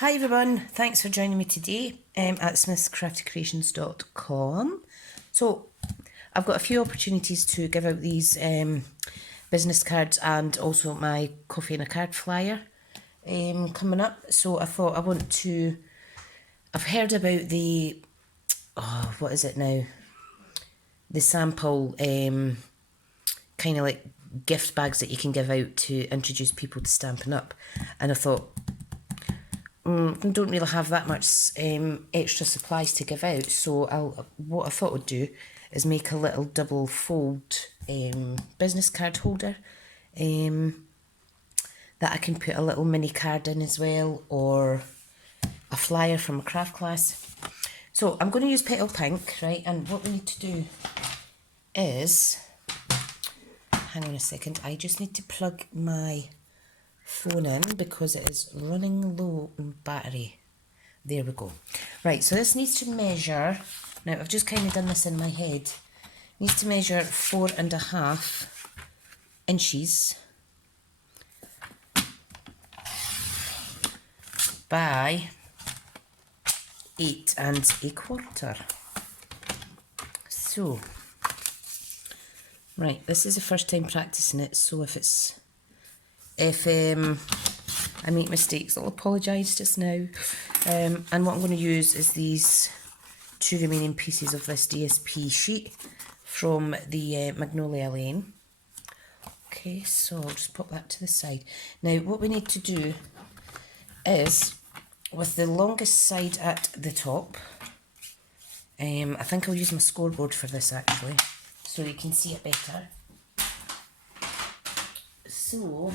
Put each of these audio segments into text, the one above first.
Hi everyone, thanks for joining me today at smithscraftycreations.com. So I've got a few opportunities to give out these business cards and also my coffee and a card flyer coming up. So I thought I've heard about the, what is it now? The sample kind of like gift bags that you can give out to introduce people to Stampin' Up. And I thought, don't really have that much extra supplies to give out, so what I thought I'd do is make a little double fold business card holder that I can put a little mini card in as well, or a flyer from a craft class. So I'm going to use Petal Pink, right, and what we need to do is, hang on a second, I just need to plug my phone in because it is running low on battery. There we go. Right, so this needs to measure, now I've just kind of done this in my head, needs to measure 4.5 inches by 8.25. So, right, this is the first time practicing it, so if I make mistakes, I'll apologise just now. And what I'm going to use is these two remaining pieces of this DSP sheet from the Magnolia lane. Okay, so I'll just pop that to the side. Now what we need to do is, with the longest side at the top, I think I'll use my scoreboard for this actually, so you can see it better. So,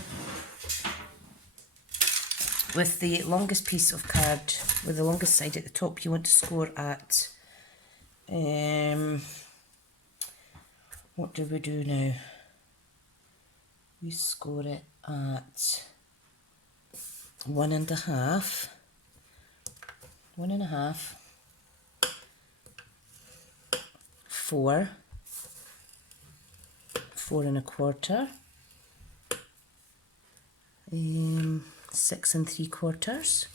with the longest piece of card, with the longest side at the top, you want to score at, what do we do now? We score it at 1.5, 4, 4.25, 6.75,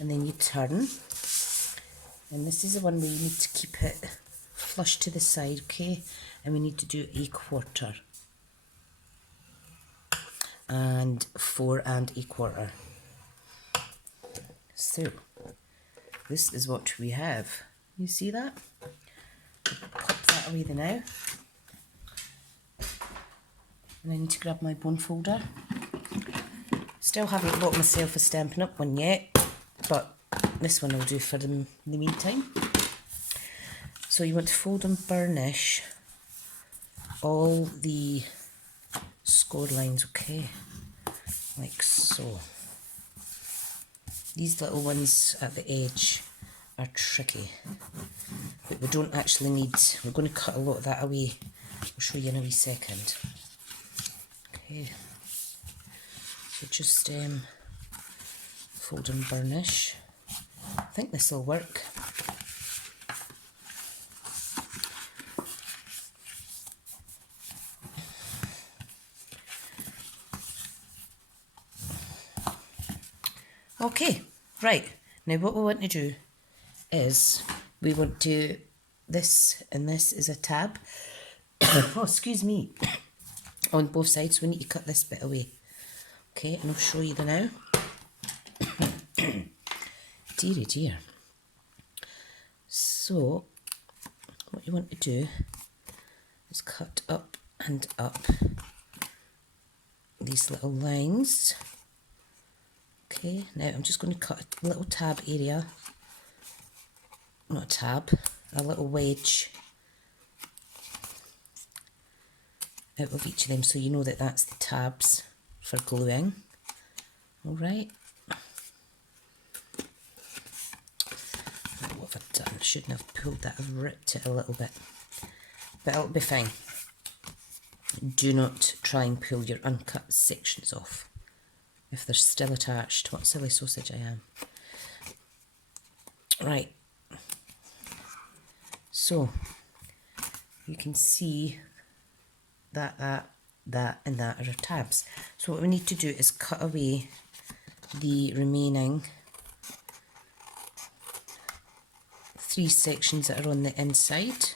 and then you turn, and this is the one where you need to keep it flush to the side, okay, and we need to do 1/4 and 4.25. So this is what we have. You see that? Pop that away now. And I need to grab my bone folder. Still haven't got myself a Stampin' Up one yet, but this one will do for the meantime. So you want to fold and burnish all the score lines, okay, like so. These little ones at the edge are tricky, but we don't actually need, we're going to cut a lot of that away. I'll show you in a wee second. Okay, so just fold and burnish. I think this will work. Okay, right, now what we want to do is we want to, this and this is a tab, oh excuse me, on both sides, we need to cut this bit away. Okay, and I'll show you the now. Dearie dear. So, what you want to do is cut up and up these little lines. Okay, now I'm just going to cut a little tab area, not a tab, a little wedge out of each of them, so you know that that's the tabs for gluing. Alright. What have I done? I shouldn't have pulled that, I've ripped it a little bit. But it'll be fine. Do not try and pull your uncut sections off if they're still attached. What silly sausage I am. Right. So, you can see that and that are our tabs. So what we need to do is cut away the remaining 3 sections that are on the inside,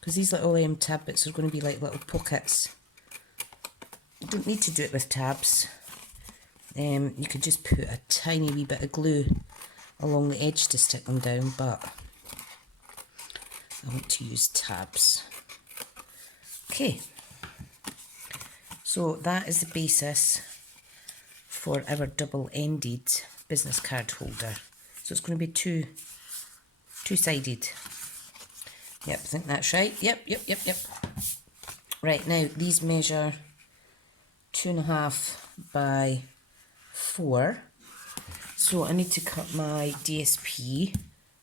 because these little tab bits are going to be like little pockets. You don't need to do it with tabs. You could just put a tiny wee bit of glue along the edge to stick them down, but I want to use tabs. Okay, so that is the basis for our double-ended business card holder. So it's going to be two-sided. Yep, I think that's right. Yep. Right, now these measure 2.5 by 4. So I need to cut my DSP.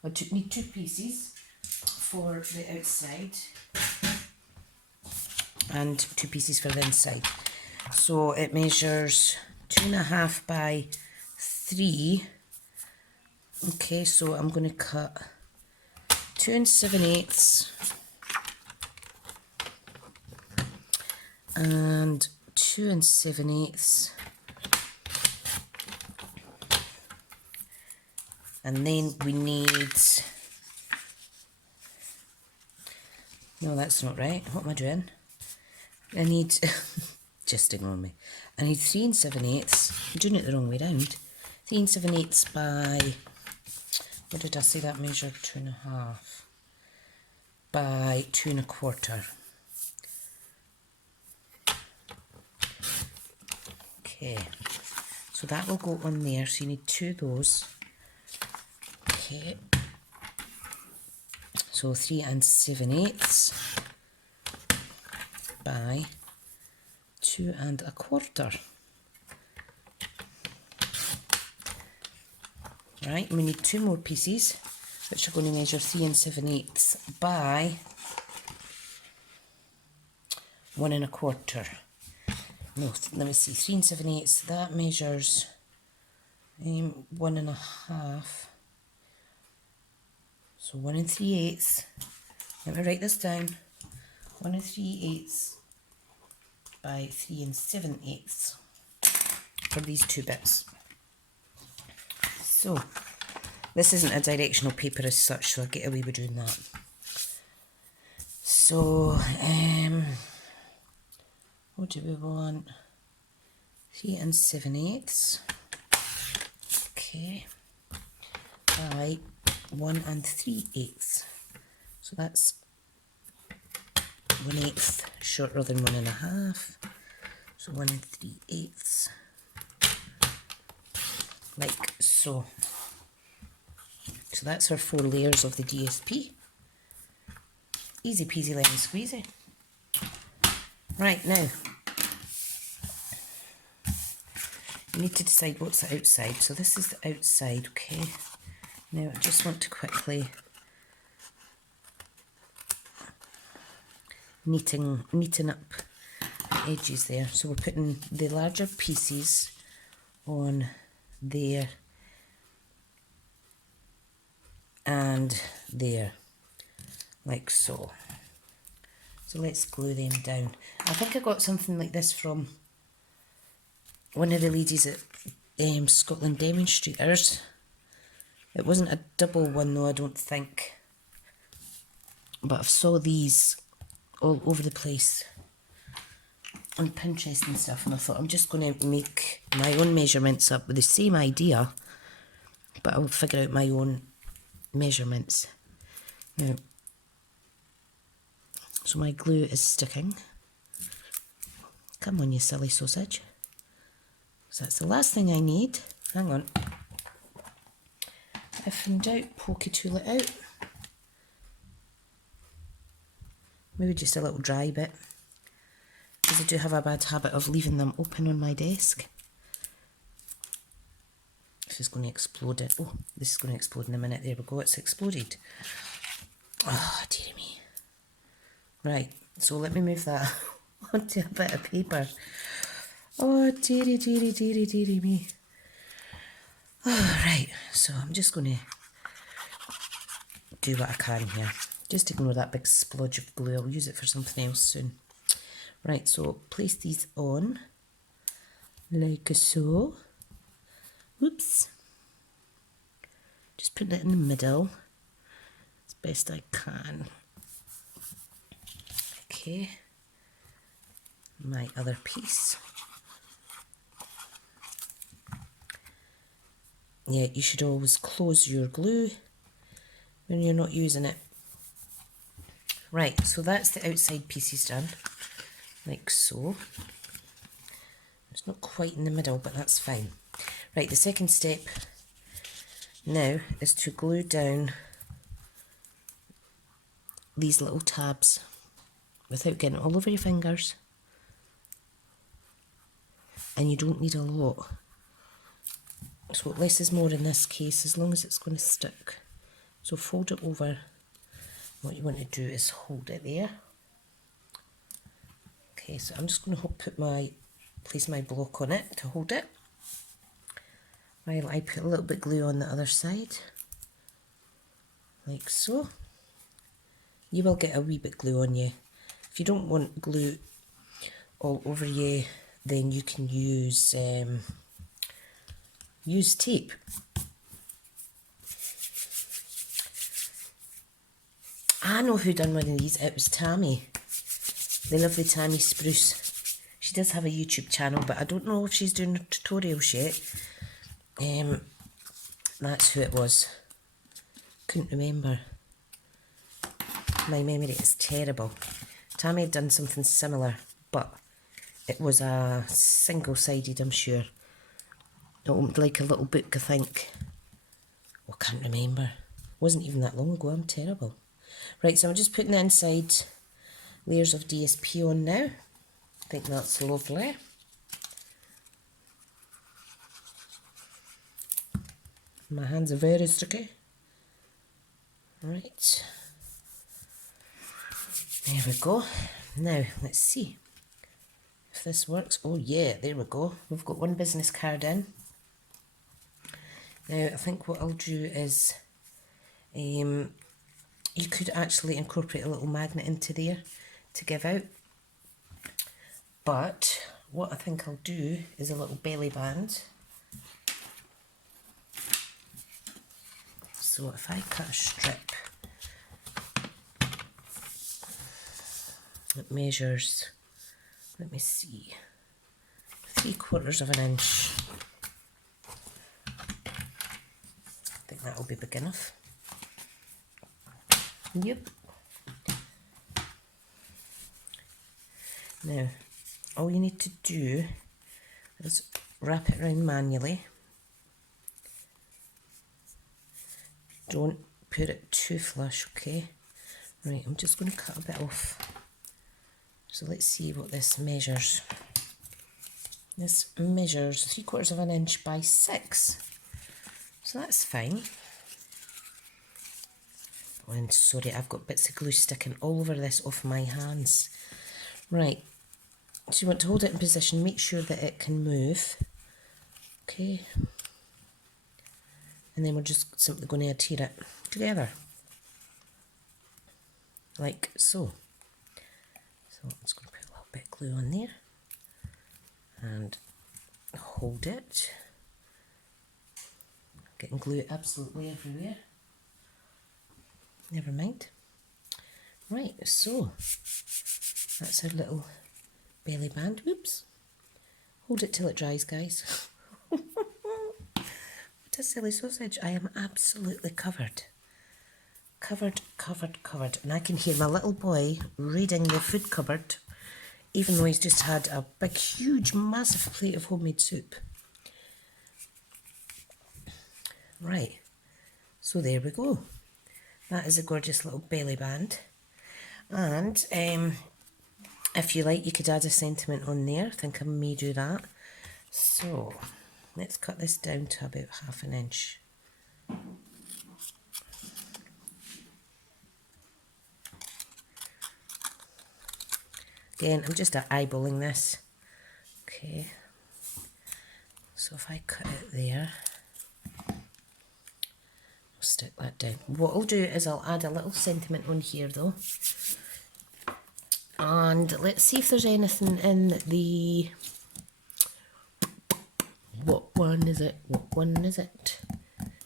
I need 2 pieces for the outside and 2 pieces for the inside. So it measures 2.5 by 3. Okay, so I'm going to cut 2 7/8 and 2 7/8, and then we need, no, that's not right. What am I doing? I need just ignore me. I need 3 7/8. I'm doing it the wrong way round. 3 7/8 by, what did I say that measured? 2.5 by 2 1/4. Okay, so that will go on there, so you need 2 of those. Okay, so 3 7/8 by 2 1/4. Right, and we need 2 more pieces, which are going to measure 3 7/8 by 1 1/4. No, let me see, 3 7/8, that measures 1.5. So 1 3/8. Let me write this down. 1 3/8 by 3 7/8 for these 2 bits. So this isn't a directional paper as such, so I get away with doing that. So what do we want? 3 7/8. Okay, by 1 3/8. So that's 1/8 shorter than 1.5. So 1 3/8, like so. So that's our 4 layers of the DSP. Easy peasy lemon squeezy. Right, now you need to decide what's the outside. So this is the outside, okay? Now I just want to quickly neaten up the edges there. So we're putting the larger pieces on there and there, like so. So let's glue them down. I think I got something like this from one of the ladies at Scotland Demonstrators. It wasn't a double one though, I don't think. But I've saw these all over the place on Pinterest and stuff, and I thought I'm just going to make my own measurements up with the same idea, but I'll figure out my own measurements. Now, so my glue is sticking. Come on, you silly sausage. So that's the last thing I need. Hang on. If in doubt, poke a tool it out. Maybe just a little dry bit, because I do have a bad habit of leaving them open on my desk. This is going to explode it. Oh, this is going to explode in a minute. There we go, it's exploded. Oh, dearie me. Right, so let me move that onto a bit of paper. Oh, dearie me. Oh, right, so I'm just going to do what I can here. Just ignore that big splodge of glue. I'll use it for something else soon. Right, so place these on. like so. Whoops. Just put it in the middle as best I can. Okay, my other piece. Yeah, you should always close your glue when you're not using it. Right, so that's the outside pieces done, like so. It's not quite in the middle, but that's fine. Right, the second step now is to glue down these little tabs without getting all over your fingers. And you don't need a lot. So less is more in this case, as long as it's going to stick. So fold it over. What you want to do is hold it there. Okay, so I'm just going to place my block on it to hold it, while I put a little bit of glue on the other side, like so. You will get a wee bit of glue on you. If you don't want glue all over you, then you can use tape. I know who done one of these. It was Tammy, the lovely Tammy Spruce. She does have a YouTube channel, but I don't know if she's doing tutorials yet. That's who it was. Couldn't remember. My memory is terrible. Tammy had done something similar, but it was a single-sided, I'm sure. It looked like a little book, I think. Oh, I can't remember. It wasn't even that long ago. I'm terrible. Right, so I'm just putting the inside layers of DSP on now. I think that's lovely. My hands are very sticky. Right. There we go. Now, let's see if this works. Oh yeah, there we go. We've got one business card in. Now, I think what I'll do is, you could actually incorporate a little magnet into there to give out. But what I think I'll do is a little belly band. So if I cut a strip that measures, let me see, 3/4 of an inch. I think that will be big enough. Yep. Now, all you need to do is wrap it around manually. Don't put it too flush, okay? Right, I'm just going to cut a bit off. So let's see what this measures. This measures 3/4 of an inch by 6. So that's fine. Oh, and sorry, I've got bits of glue sticking all over this off my hands. Right, so you want to hold it in position, make sure that it can move. Okay. And then we're just simply going to adhere it together. Like so. So I'm just going to put a little bit of glue on there. And hold it. Getting glue absolutely everywhere. Never mind. Right, so that's our little belly band. Whoops. Hold it till it dries, guys. What a silly sausage. I am absolutely covered. Covered. And I can hear my little boy raiding the food cupboard, even though he's just had a big, huge, massive plate of homemade soup. Right, so there we go. That is a gorgeous little belly band. And if you like, you could add a sentiment on there. I think I may do that. So let's cut this down to about 1/2 inch. Again, I'm just eyeballing this. Okay. So if I cut it there, I'll stick that down. What I'll do is I'll add a little sentiment on here though. And let's see if there's anything in the What one is it? What one is it?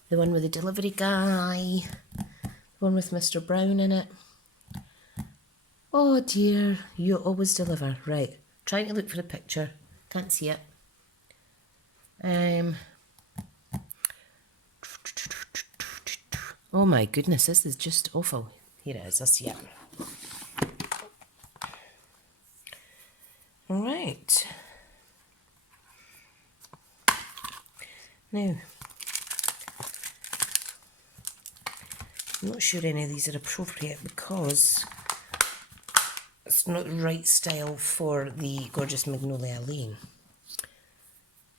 The one with the delivery guy. The one with Mr. Brown in it. Oh dear, you always deliver. Right, trying to look for the picture. Can't see it. Oh my goodness, this is just awful. Here it is, I see it. Alright. Now, I'm not sure any of these are appropriate because it's not the right style for the gorgeous Magnolia Lane.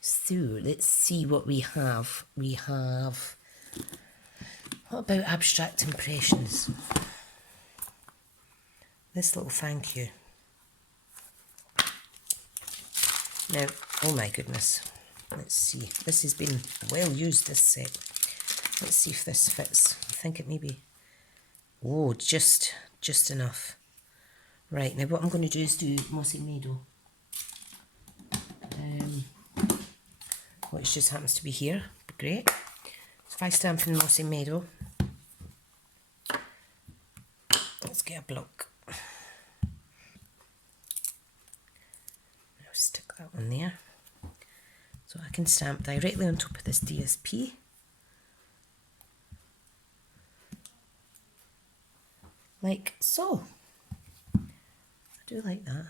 So, let's see what we have. We have... What about abstract impressions? This little thank you. Now, oh my goodness. Let's see. This has been well used, this set. Let's see if this fits. I think it may be... Oh, just enough. Right, now what I'm going to do is do Mossy Meadow. Which just happens to be here. Great. So if I stamp in Mossy Meadow, let's get a block. I'll stick that one there. So I can stamp directly on top of this DSP. Like so. I do like that.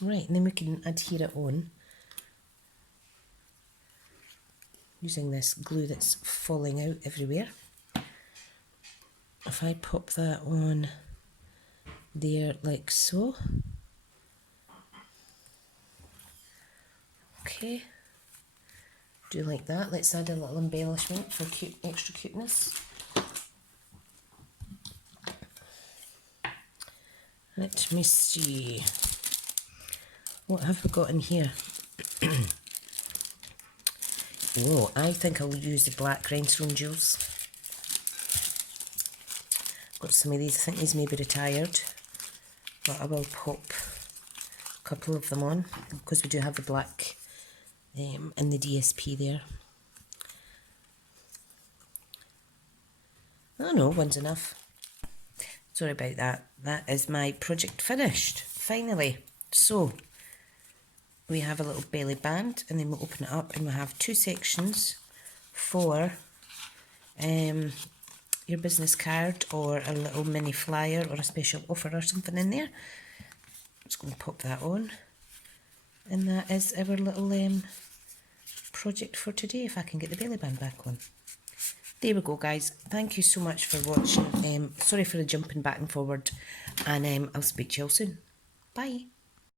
Right, and then we can adhere it on using this glue that's falling out everywhere. If I pop that on there like so. Okay, do like that. Let's add a little embellishment for cute, extra cuteness. Let me see. What have we got in here? Oh, I think I'll use the black rhinestone jewels. Got some of these. I think these may be retired, but I will pop a couple of them on because we do have the black in the DSP there. Oh no, one's enough. Sorry about that. That is my project finished, finally. So, we have a little belly band and then we'll open it up and we'll have two sections for your business card or a little mini flyer or a special offer or something in there. I'm just going to pop that on. And that is our little project for today, if I can get the belly band back on. There we go, guys. Thank you so much for watching. Sorry for the jumping back and forward, and I'll speak to you all soon. Bye.